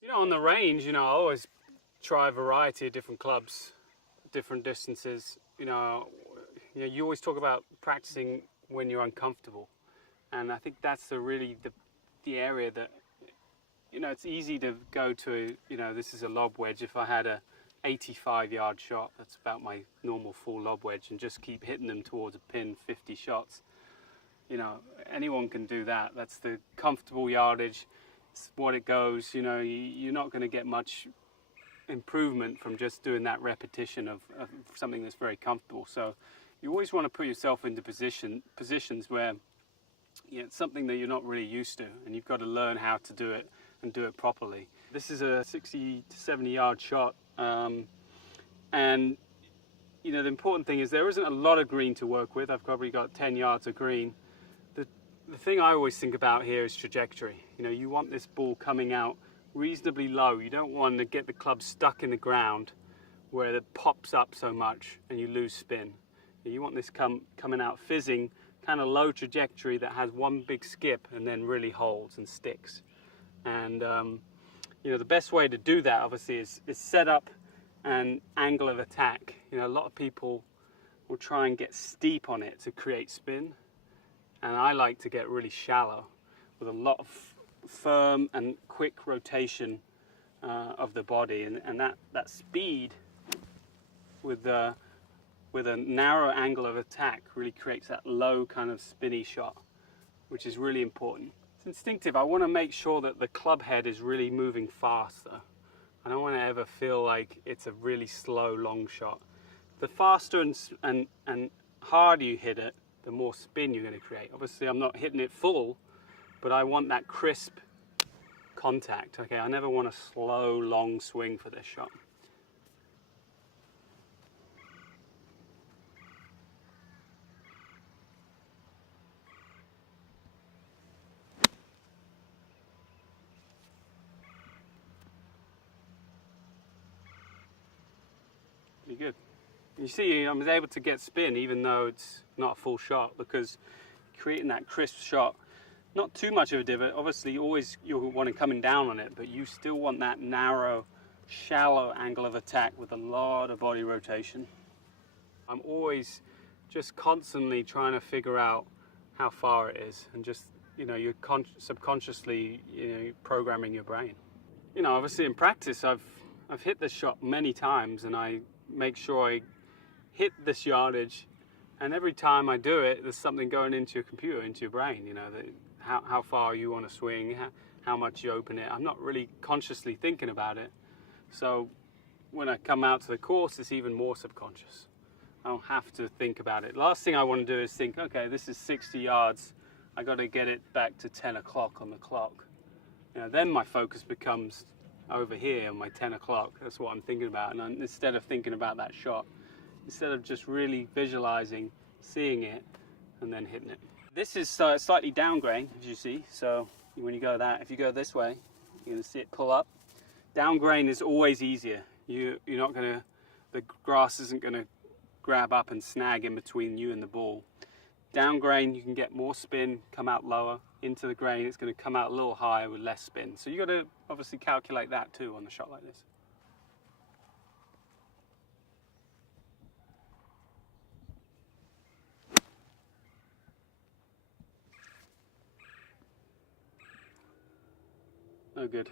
You know, on the range, I always try a variety of different clubs, different distances. You always talk about practicing when you're uncomfortable, and I think that's the area that it's easy to go to. This is a lob wedge. If I had a 85-yard shot, that's about my normal full lob wedge, and just keep hitting them towards a pin, 50 shots. Anyone can do that. That's the comfortable yardage. It's what it goes. You're not going to get much improvement from just doing that repetition of something that's very comfortable. So you always want to put yourself into positions where it's something that you're not really used to, and you've got to learn how to do it and do it properly. This is a 60 to 70-yard shot, and the important thing is there isn't a lot of green to work with. I've probably got 10 yards of green. The thing I always think about here is trajectory. You want this ball coming out reasonably low. You don't want to get the club stuck in the ground where it pops up so much and you lose spin. You want this coming out fizzing, kind of low trajectory that has one big skip and then really holds and sticks. And the best way to do that obviously is set up an angle of attack. A lot of people will try and get steep on it to create spin, and I like to get really shallow with a lot of firm and quick rotation of the body, and that speed with a narrow angle of attack really creates that low kind of spinny shot, which is really important. It's instinctive. I want to make sure that the club head is really moving faster. I don't want to ever feel like it's a really slow long shot. The faster and harder you hit it, the more spin you're going to create. Obviously I'm not hitting it full, but I want that crisp contact. Okay, I never want a slow long swing for this shot. Pretty good. You see, I was able to get spin even though it's not a full shot, because creating that crisp shot, not too much of a divot. Obviously you'll want it coming down on it, but you still want that narrow, shallow angle of attack with a lot of body rotation. I'm always just constantly trying to figure out how far it is, and just you're subconsciously programming your brain. Obviously in practice I've hit this shot many times, and I make sure I hit this yardage, and every time I do it there's something going into your computer, into your brain, how far you want to swing, how much you open it. I'm not really consciously thinking about it, so when I come out to the course it's even more subconscious. I don't have to think about it. Last thing I want to do is think, okay, this is 60 yards, I got to get it back to 10 o'clock on the clock. Then my focus becomes over here on my 10 o'clock. That's what I'm thinking about. And instead of thinking about that shot, instead of just really visualizing, seeing it, and then hitting it. This is slightly down grain, as you see. So when you go if you go this way, you're going to see it pull up. Down grain is always easier. You're not going to, the grass isn't going to grab up and snag in between you and the ball. Down grain, you can get more spin, come out lower. Into the grain, it's going to come out a little higher with less spin. So you got to obviously calculate that too on a shot like this. Oh, good.